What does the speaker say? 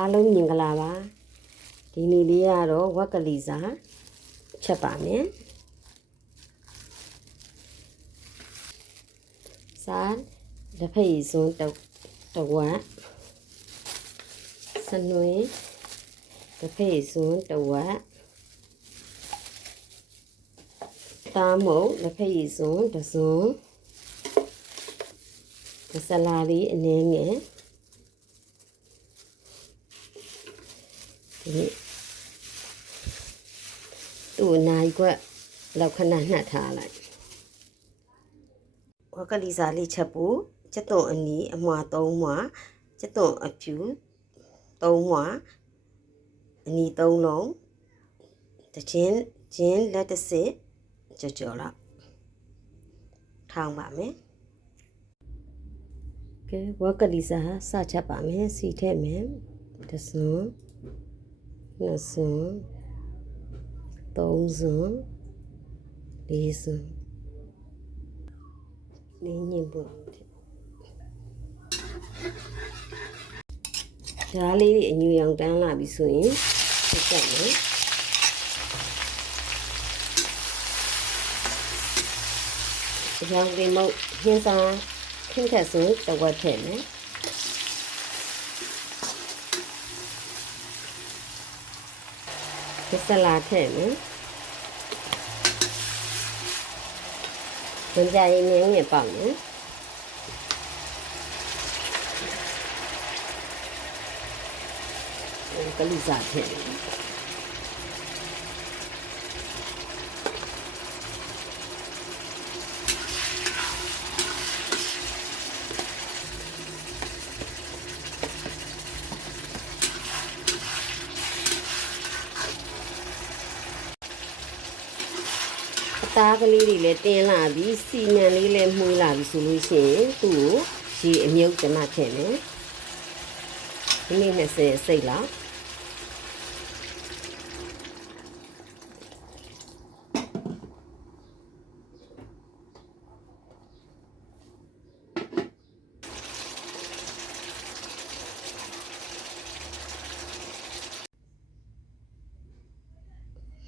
အားလုံးမြင်ကြလားပါဒီနေ့လေးကတော့ဝက်ကလေးစာချက်ပါမယ်စားတစ်ဖက်စုံတဝက်စနွေးတစ်ဖက်စုံတဝက်တာမုတ်တစ်ဖက်စုံတစုံမဆလာလေးအနည်းငယ်ဒီသူ့နိုင်ခွက်လောက်ခဏနှက်ထားလိုက်ဝက်ကလေးစားလေးချက်ဖို့ကျက်သွန်အနီအမွှာ3မွှာကျက်သွန်အဖြူ3မွှာအနီ3လုံးတချင်းလက်တစ်စစ်ကြော်လောက်ထောင်းပါမယ်ကဲဝက်ကလေးစားစချက်ပါမယ်စီထည့်မယ်တစ်စုံနှစ်စုံသုံးစုံလေးစုံလေးညင်ဖို့ဓာတ်လေးအညူရောင်တန်းလာပြီဆိုရင်ဆက်မယ်ရောင်လေးမုတ်ဟင်းစားခင်းထက်ဆိုတဝက်ထည့်မယ်ဒီဆလာထည့်မယ်ဝင်ကြရင်ငယ်ပေါက်မယ်ကလေးစားထည့်သားကလေးတွေလည်းတင်းလာပြီးစီမံလေးလည်းမှုလာပြီဆိုလို့ရှိရင်သူ့ကိုရေအမြုပ်ကျမထည့်မယ်မိနစ်20စိတ်လောက်